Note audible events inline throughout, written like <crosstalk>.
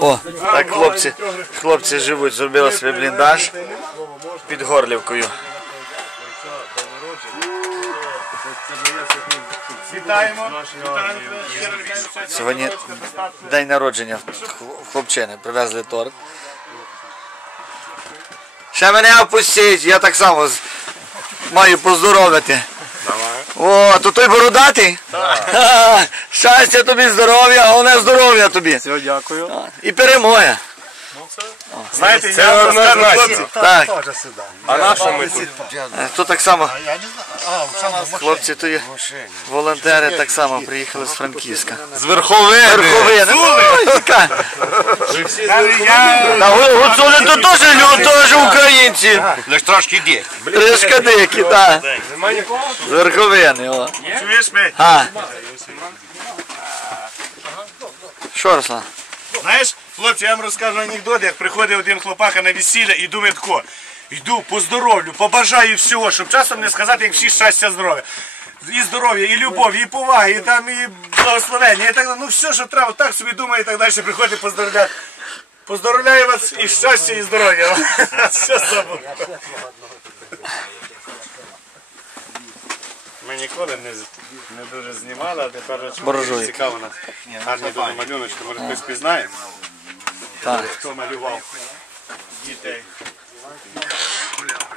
О, так хлопці, хлопці живуть, зробили собі бліндаж під Горлівкою. Вітаємо. Сьогодні день народження хлопчини, привезли торт. Ще мене опустіть, я так само маю поздоровити. О, то той бородатий? Так. <laughs> Щастя тобі, здоров'я, головне здоров'я тобі. Все, дякую. І перемоги. Знаєте, я вам розкажу, хлопці. Так, А на що ми тут? е, то так само. Хлопці то є волонтери так само приїхали з Франківська. З верховини. Верховини. Ой, яка. Я... Та гу- гуцули то теж люди, теж українці. Лиш трошки є. Трішки дикі, так. З верховини, о. Чуєш ми? А. Що, Руслан? Знаєш, хлопці, я вам розкажу анекдот, як приходить один хлопака на весілля і думає тако, йду, поздоровлю, побажаю всього, щоб часом не сказати, як всі щастя, здоров'я. І здоров'я, і любов, і поваги, і там і благословення, і так далі. Ну все, що треба, так собі думає, і так далі приходить поздоровляти. Поздоровляю вас і щастя, і здоров'я. <laughs> Все забув. Ми ніколи не, не дуже знімали, а тепер цікаво нас. Гарні дуже малюночки, може хтось пізнає, Так. хто малював дітей.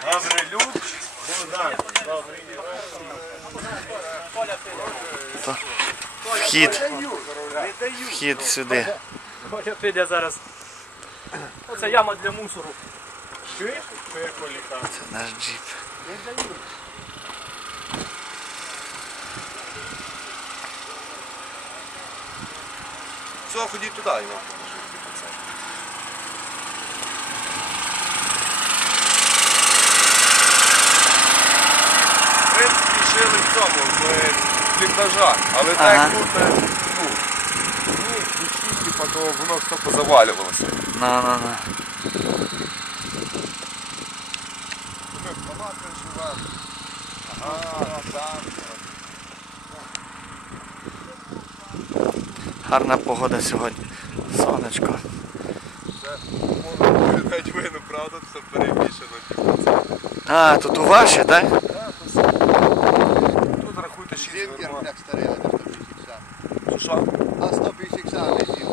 Гаврилюк, Богдан. Вхід. Вхід сюди. Оля піде зараз. Оце яма для мусору. Чуєш? Це як Оліка. Це наш джіп. Все, ходіть туди, його. В принципі, жили в цьому, в бліндажах, але Ага. так тут, е, ну, ну, ключі, типа, то воно все позавалювалося. На, на, на. Ми в живемо. Ага, там. Гарна погода сьогодні. Сонечко. Навіть видно, правда, все перемішано. А, тут у ваші, так? Рахуйте 6 Зимки нормально. як старий, а не 150 сам. Що? А 150 сам летів.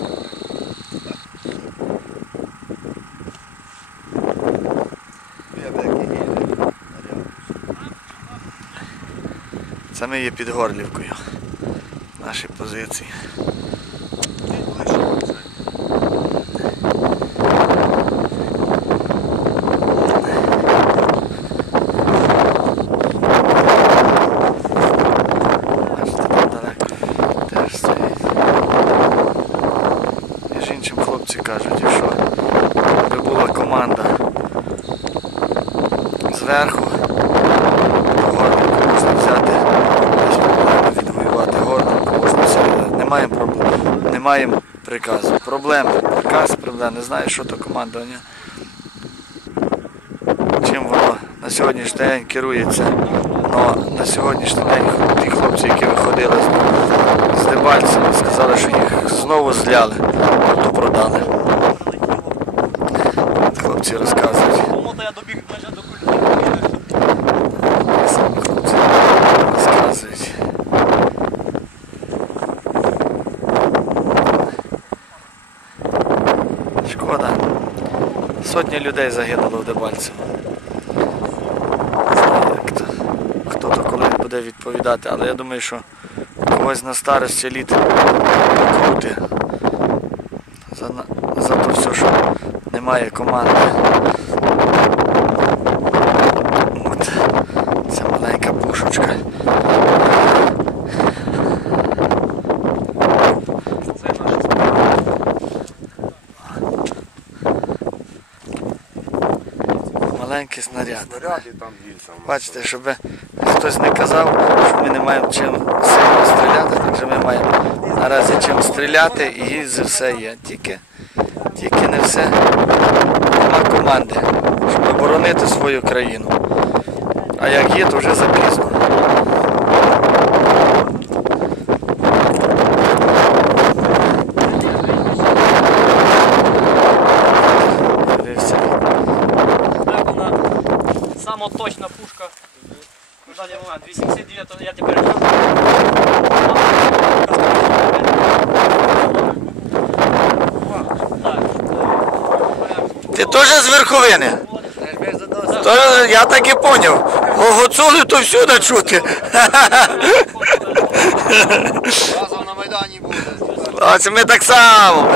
Це ми є під Горлівкою. Наші позиції. Зверху, Горлівку можна взяти, проблем відвоювати горлівку, можна все. Не маємо проблем. Не маємо приказу. Проблем. Приказ, проблем. Не знаю, що то командування. Чим воно на сьогоднішній день керується. Но на сьогоднішній день ті хлопці, які виходили з, Дебальцева, сказали, що їх знову зляли, тобто продали. Хлопці розказують. Шкода. Сотні людей загинуло в Дебальцево. Не знаю, хто, хто то коли буде відповідати, але я думаю, що когось на старості літ крути. За, за то все, що немає команди. Маленький снаряд. Снаряди. Бачите, щоб хтось не казав, що ми не маємо чим сильно стріляти, так що ми маємо наразі чим стріляти і за все є. Тільки, тільки не все. Нема команди, щоб оборонити свою країну. А як є, то вже запізно. На даний момент 89, я тепер. Ти теж з верховини? То, я так і поняв. Гуцули то всюди чути. Разом на Майдані буде. Оце ми так само.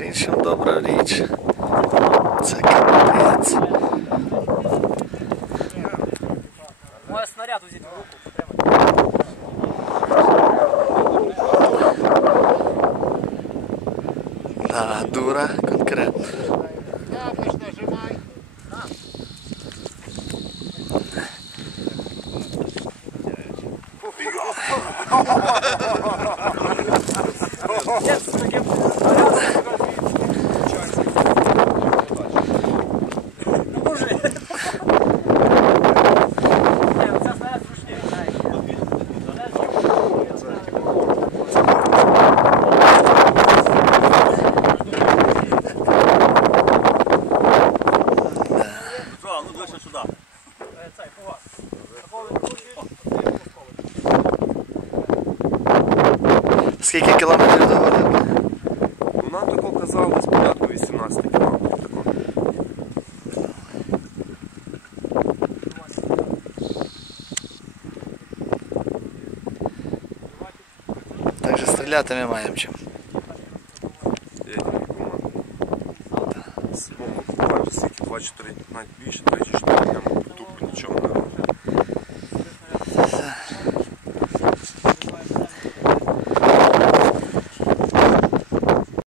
Між іншим добра річ. Це капець. Моя снаряд узіть в руку. Да, дура, конкретно. Це Цей, по вас. Скільки кілометрів до води? Ну нам тако казали спочатку 18 кілометрів. тако. Так же стріляти ми маємо чим. Я тільки команду. Ну, буквально стільки 2-4, навіть більше, 3-4 прямо тупо нічого не робить.